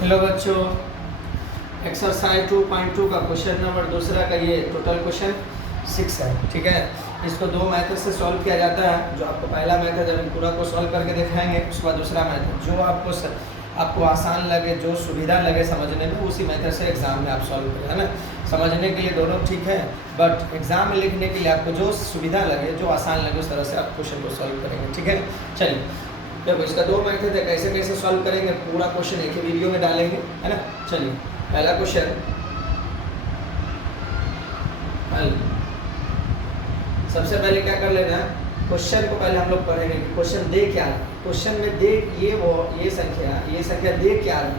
Hello बच्चों, exercise 2.2 का question number दूसरा का ये टोटल क्वेश्चन 6 है। ठीक है, इसको दो मेथड से सॉल्व किया जाता है। जो आपको पहला मेथड है पूरा को सॉल्व करके दिखाएंगे, उसके बाद दूसरा मेथड जो आपको आसान लगे, जो सुविधा लगे समझने में, उसी मेथड से एग्जाम में आप सॉल्व करें, है ना। समझने के लिए दोनों ठीक है, बट एग्जाम में लिखने के लिए आपको जो सुविधा लगे, जो आसान लगे, उस तरह से आप क्वेश्चन को सॉल्व करेंगे। ठीक है, चलिए देखो इसका दो मेथड है, कैसे कैसे सॉल्व करेंगे पूरा क्वेश्चन एक ही वीडियो में डालेंगे, है ना। चलिए पहला क्वेश्चन हल। सबसे पहले क्या कर लेना है, क्वेश्चन को पहले हम लोग पढ़ेंगे कि क्वेश्चन दे क्या रहा है। क्वेश्चन में दे ये संख्या दे क्या रहा है।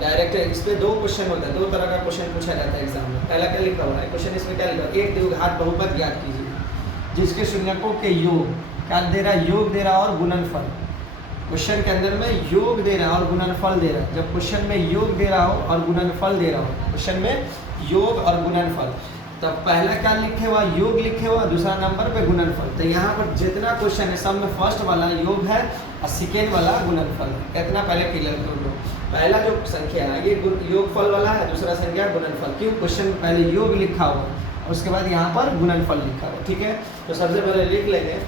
डायरेक्ट इस पे दो क्वेश्चन होता है, दो तरह का क्वेश्चन पूछा जाता है एग्जाम में। पहला क्या लिखा हुआ है क्वेश्चन, इसमें क्या लिखा है, एक द्विघात बहुपद ज्ञात कीजिए जिसके शून्यकों के योग क्या दे रहा है, योग दे रहा है और गुणनफल। क्वेश्चन के अंदर में योग दे रहा है और गुणनफल दे रहा है। जब क्वेश्चन में योग दे रहा हो और गुणनफल दे रहा हो, क्वेश्चन में योग और गुणनफल, तब पहला क्या लिखे हुआ, योग लिखे हुआ, दूसरा नंबर पे गुणनफल। तो यहाँ पर जितना क्वेश्चन है सब में फर्स्ट वाला योग है और सेकेंड वाला गुणनफल है। इतना पहले क्लियर कर लो। पहला जो संख्या है ये योगफल वाला है, दूसरा संख्या गुणनफल। क्यों, क्वेश्चन में पहले योग लिखा हुआ और उसके बाद यहाँ पर गुणनफल लिखा हुआ। ठीक है, तो सबसे पहले लिख लेंगे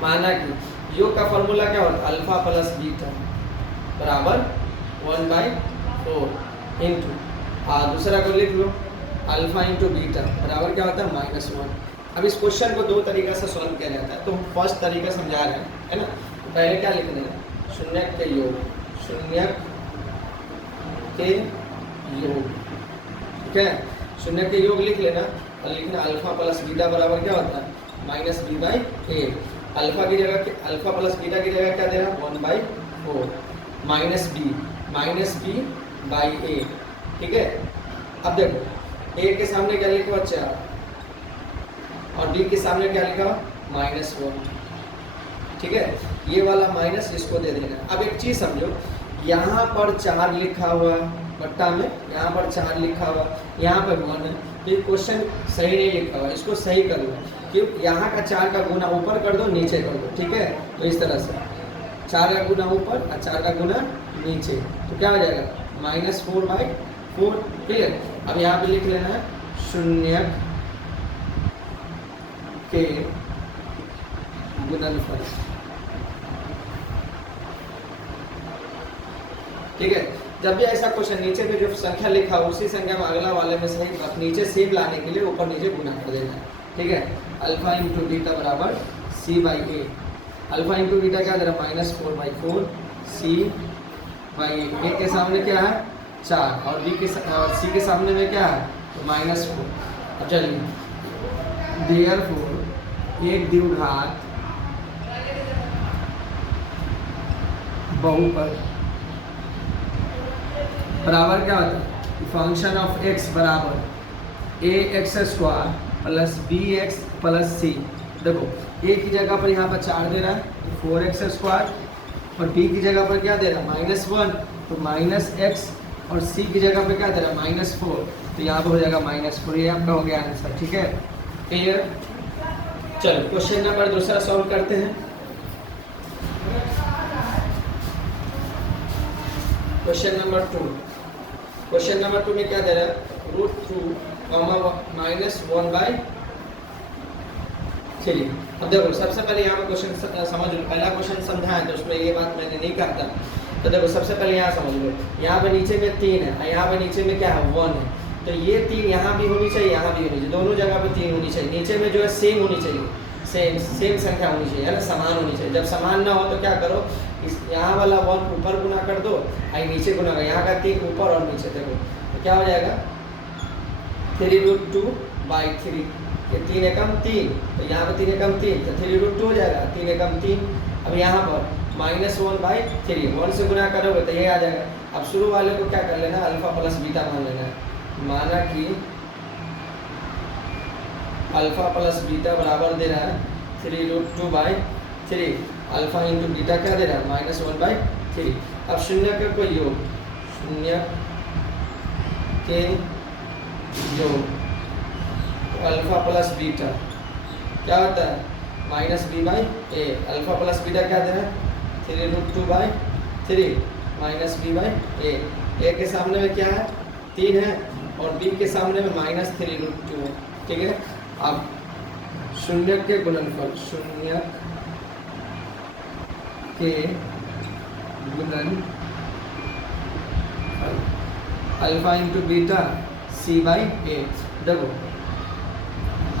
माना कि योग का फॉर्मूला क्या होता है, अल्फा प्लस बीटा बराबर 1/4 इंटू, और दूसरा को लिख लो अल्फा इंटू बीटा बराबर क्या होता है -1। अब इस क्वेश्चन को दो तरीके से सॉल्व किया जाता है, तो हम फर्स्ट तरीका समझा रहे हैं, है ना। तो पहले क्या लिख लेंगे, शून्यक के योग, ठीक है, शून्यक के योग लिख लेना और लिखना अल्फा प्लस बीटा बराबर क्या होता है -b/a। अल्फा की जगह अल्फा प्लस बीटा की जगह क्या दे रहा है 1/4 -b/a। ठीक है, अब देखो a के सामने क्या लिखा हुआ 4 और b के सामने क्या लिखा हुआ -1। ठीक है, ये वाला माइनस इसको दे देना। अब एक चीज समझो, यहाँ पर 4 लिखा हुआ बट्टा में, यहाँ पर 4 लिखा हुआ, यहाँ पर 1 है, तो ये क्वेश्चन सही नहीं लिखा हुआ, इसको सही कर लो। क्यों, यहाँ का 4 का गुना ऊपर कर दो, नीचे कर दो। ठीक है, तो इस तरह से 4 का गुना ऊपर और 4 का गुना नीचे, तो क्या हो जाएगा -4/4। क्लियर। अब यहाँ पे लिख लेना है शून्यक के गुणनफल। ठीक है, जब भी ऐसा क्वेश्चन नीचे पे जो संख्या लिखा हो उसी संख्या में अगला वाले में सही नीचे सेम लाने के लिए ऊपर नीचे गुना कर देना है। ठीक है, अल्फा इंटू बीटा बराबर c/a। अल्फा इंटू बीटा क्या दे रहा है -4/4 c/a। ए के सामने क्या है 4 और b के और c के सामने में क्या है तो -4। अब चलिए, देयरफॉर एक द्विघात बहुपद बराबर क्या होता है, फंक्शन ऑफ x बराबर ax² plus bx plus c। देखो a की जगह पर यहाँ पर 4 दे रहा है 4x² और b की जगह पर क्या दे रहा है -1, तो -x, और c की जगह पर क्या दे रहा है -4, तो यहाँ पर हो जाएगा -4। ये आपका हो गया आंसर। ठीक है, क्लियर। चलो क्वेश्चन नंबर दूसरा सॉल्व करते हैं। क्वेश्चन नंबर 2 में क्या दे रहा है, √2 -1/3। अब देखो सबसे पहले यहाँ पर क्वेश्चन समझ लो, पहला क्वेश्चन समझा है तो उसमें ये बात मैंने नहीं कहा था। तो देखो सबसे पहले यहाँ समझ लो, यहाँ पे नीचे में 3 है और यहाँ पे नीचे में क्या है 1 है, तो ये 3 यहाँ भी होनी चाहिए, यहाँ भी होनी चाहिए, दोनों जगह पे 3 होनी चाहिए। नीचे में जो है सेम होनी चाहिए, सेम संख्या होनी चाहिए, है ना, समान होनी चाहिए। जब समान ना हो तो क्या करो, इस यहाँ वाला 1 ऊपर गुना कर दो, आई नीचे गुना कर, यहाँ का 3 ऊपर और नीचे। देखो तो क्या हो जाएगा 3√2/3। ये 3 एकम 3, तो यहाँ पर 3 एकम 3, तो 3√2 हो जाएगा 3 एकम 3। अब यहाँ पर -1/3, 1 से गुना करोगे तो ये आ जाएगा। अब शुरू वाले को क्या कर लेना, अल्फा प्लस बीटा मान लेना है। माना कि अल्फा प्लस बीटा बराबर दे रहा है 3√2/3, अल्फा इंटू बीटा क्या दे रहा है -1/3। अब शून्य के कोई योग, शून्य के योग अल्फा प्लस बीटा क्या होता है -b/a। अल्फा प्लस बीटा क्या दे रहा है 3√2/3 माइनस b/a। a के सामने में क्या है 3 है और b के सामने में -3√2 है। ठीक है, अब शून्यक के गुणनफल, शून्यक के गुणनफल अल्फा इंटू बीटा c/a। देखो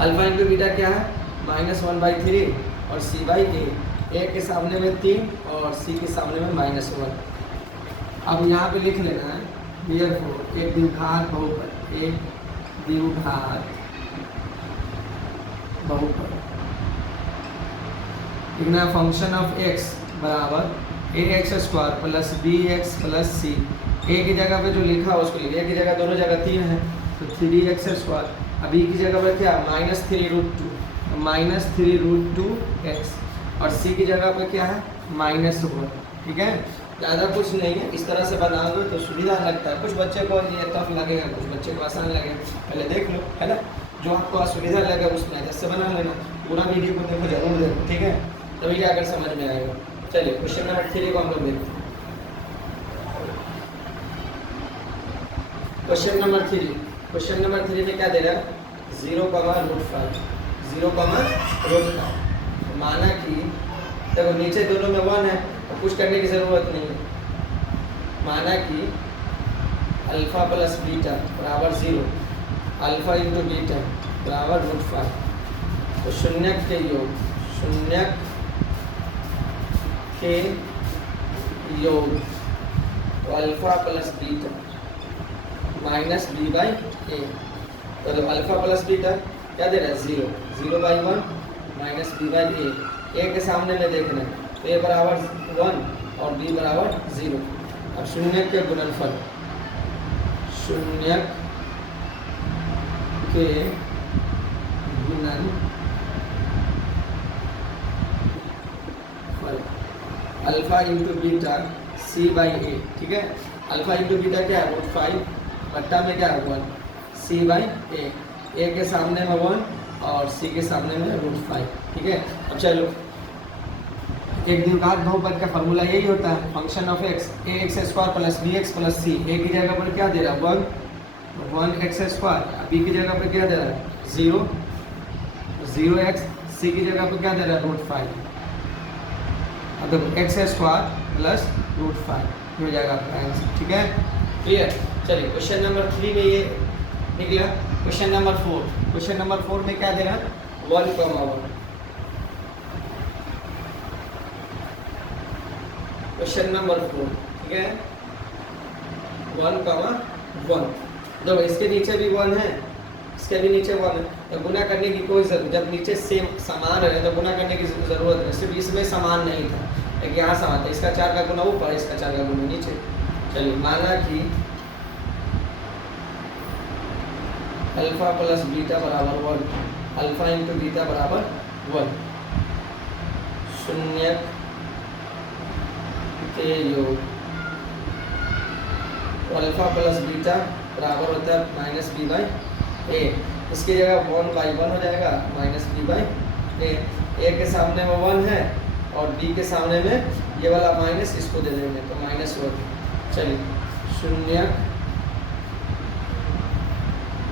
अल्फा इंटू बीटा क्या है -1/3 और c/a। a के सामने में 3 और c के सामने में -1। अब यहाँ पे लिख लेना है therefore एक द्विघात बहुपद, एक द्विघात बहुपद लिखना है फंक्शन ऑफ x बराबर ax² plus bx plus c। a की जगह पे जो लिखा है उसको लिखिए, a की जगह दोनों जगह 3 है तो 3x²। अब e की जगह पर क्या -3√2x और c की जगह पर क्या है -1। ठीक है, ज़्यादा कुछ नहीं है, इस तरह से बनाओगे तो सुविधा लगता है। कुछ बच्चे को ये टफ लगेगा, कुछ बच्चे को आसान लगेगा, पहले देख लो, है ना। जो आपको असुविधा लगे उसमें जैसे बना लेना, पूरा वीडियो को देखो, जरूर देखो, ठीक है, तभी जाकर समझ में आएगा। चलिए क्वेश्चन नंबर 3 को हम लोग देखते हैं। क्वेश्चन नंबर 3 में क्या दे रहा है 0,√5। 0,√5 माना कि देखो नीचे दोनों में 1 है तो कुछ करने की ज़रूरत नहीं है। माना कि अल्फ़ा प्लस बीटा बराबर 0, अल्फ़ा इंटू बीटा बराबर √5। तो शून्यक के योग, शून्यक के योग तो alpha plus beta minus b/a। तो अल्फ़ा प्लस बीटा क्या दे रहा है 0, 0/1 माइनस b/a। a के सामने में देखना है तो a बराबर 1 और b बराबर 0। अब शून्यक के गुणनफल, शून्यक के गुणनफल अल्फ़ा इंटू बीटा c/a। ठीक है, अल्फ़ा इंटू बीटा क्या है √5 बट्टा में क्या है 1 c/a। a के सामने में 1 और c के सामने में √5। ठीक है, अब चलो एक द्विघात बहुपद का फॉर्मूला यही होता है function of x ax² plus bx plus c। a की जगह पर क्या दे रहा है 1x², b की जगह पर क्या दे रहा है 0x, c की जगह पर क्या दे रहा है √5। अब देखो x² प्लस √5 हो जाएगा आपका आंसर। ठीक है, क्लियर। चलिए क्वेश्चन नंबर 3 में ये निकला। क्वेश्चन नंबर 4, क्वेश्चन नंबर 4 में क्या दे रहा है 1,1। क्वेश्चन नंबर 4, ठीक है 1,1। देखो इसके नीचे भी 1 है, इसके भी नीचे 1 है, तो गुना करने की कोई जरूरत, जब नीचे सेम समान है तो गुना करने की जरूरत नहीं। सिर्फ इसमें समान नहीं था, एक यहाँ समान था, इसका 4 का गुना ऊपर, इसका 4 का गुना नीचे। चलिए माना कि अल्फ़ा प्लस बीटा बराबर 1, अल्फ़ा इंटू बीटा बराबर 1। शून्यक के योग तो अल्फ़ा प्लस बीटा बराबर होता है -b/a। इसकी जगह 1/1 हो जाएगा -b/a। a के सामने में 1 है और b के सामने में ये वाला माइनस, इसको दे देंगे तो -1। चलिए शून्यक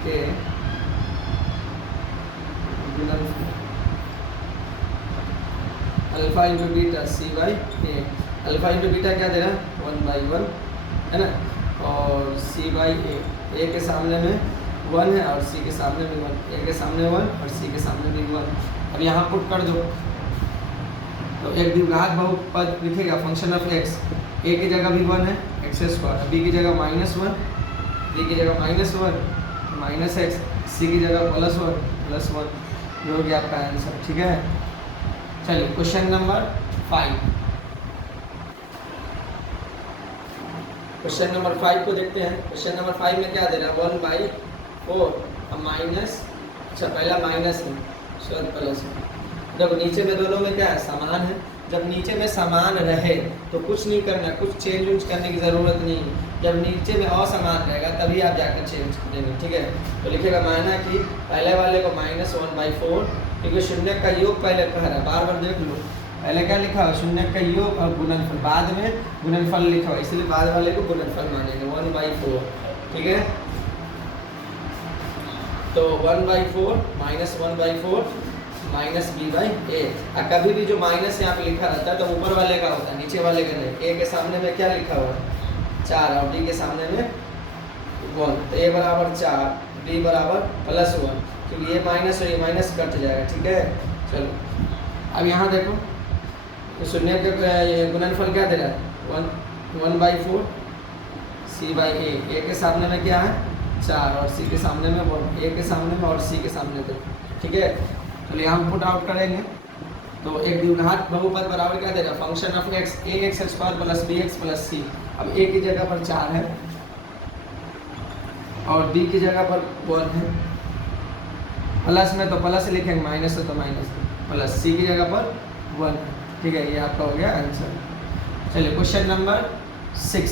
के alpha into beta c/a। Alpha into beta क्या दे रहा है 1/1 है ना, और c/a। a के सामने में 1 है और c के सामने में 1, a के सामने 1 और c के सामने भी 1। अब यहाँ पुट कर दो तो एक द्विघात बहुपद लिखेगा फंक्शन ऑफ x। a की जगह भी 1 है x², b की जगह -1, b की जगह -1 -x, c की जगह +1 ये हो गया आपका आंसर। ठीक है, चलिए क्वेश्चन नंबर 5। क्वेश्चन नंबर 5 को देखते हैं। क्वेश्चन नंबर 5 में क्या दे रहा है 1/4 अब माइनस, अच्छा पहला माइनस है सॉरी प्लस है। जब नीचे में दोनों में क्या है समान है, जब नीचे में समान रहे तो कुछ नहीं करना, कुछ चेंज उंज करने की ज़रूरत नहीं है। जब नीचे में असमान रहेगा तभी आप जाकर चेंज करेंगे। ठीक है, तो लिखेगा माना कि पहले वाले को -1/4, क्योंकि शून्य का योग पहले कह रहा है, बार बार देख लो पहले क्या लिखा हुआ, शून्य का योग और गुणनफल, बाद में गुणनफल लिखा हुआ, इसलिए बाद वाले को गुणनफल मानेंगे 1/4। ठीक है, तो 1/4 माइनस 1/4 माइनस b/8। और कभी भी जो माइनस यहाँ पे लिखा रहता है तो ऊपर वाले का होता है, नीचे वाले का नहीं। a के सामने में क्या लिखा हुआ है 4 और d के सामने में 1, तो a बराबर 4, b बराबर +1, क्योंकि ये माइनस और ये माइनस कट जाएगा। ठीक है, चलो अब यहाँ देखो, तो शून्य का गुणनफल क्या दे रहा है 1/4 c/a। a के सामने में क्या है 4 और c के सामने में 1, a के सामने में और c के सामने में। ठीक है, चलिए हम पुट आउट करेंगे, तो एक द्विघात बहुपद बराबर क्या दे रहा है, function of x ax² + bx + c। अब a की जगह पर 4 है और b की जगह पर 1 है, प्लस में तो प्लस लिखेंगे, माइनस है तो माइनस, प्लस c की जगह पर 1 है। ठीक है, ये आपका हो गया आंसर। चलिए क्वेश्चन नंबर 6।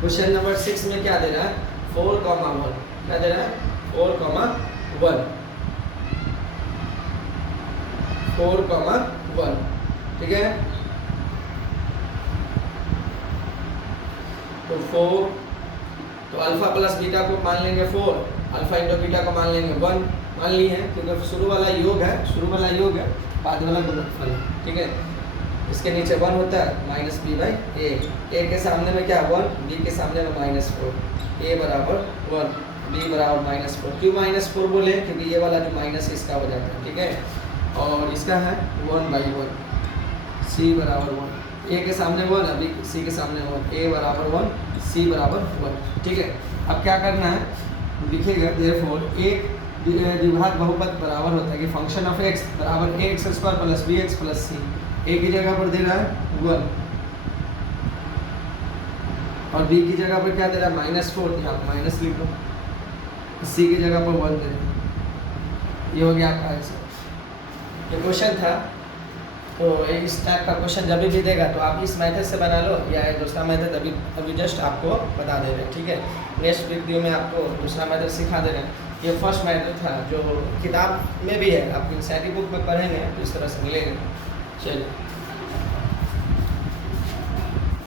क्वेश्चन नंबर 6 में क्या दे रहा है 4,1, क्या दे रहा है 4,1, 4,1। ठीक है, तो 4, तो अल्फा प्लस बीटा को मान लेंगे 4, अल्फा इंटू बीटा को मान लेंगे 1, मान ली है क्योंकि शुरू वाला योग है, शुरू वाला योग है, बाद वाला गुणनफल है। ठीक है, इसके नीचे 1 होता है माइनस b/a। a के सामने में क्या 1, b के सामने में -4, a बराबर 1, b बराबर -4। क्यों -4 बोले, क्योंकि ये वाला जो माइनस इसका हो जाता है। ठीक है, और इसका है 1/1, c बराबर 1, a के सामने 1, अभी c के सामने 1, a बराबर 1, c बराबर 1। ठीक है, अब क्या करना है, लिखेगा देयरफॉर एक द्विघात बहुपद बराबर होता है कि फंक्शन ऑफ x बराबर ax² + bx + c। a की जगह पर दे रहा है 1 और b की जगह पर क्या दे रहा है -4, यहाँ माइनस लिख लो, c की जगह पर 1 दे रहा है। ये हो गया आपका आंसर। ये क्वेश्चन था, तो इस टाइप का क्वेश्चन जब भी देगा तो आप इस मेथड से बना लो, या दूसरा मेथड अभी जस्ट आपको बता दे रहे हैं। ठीक है, नेक्स्ट वीडियो में आपको दूसरा मेथड सिखा दे रहे हैं। ये फर्स्ट मेथड था जो किताब में भी है, आप एनसीईआरटी बुक में पढ़ेंगे तो इस तरह से मिलेगा। चलिए।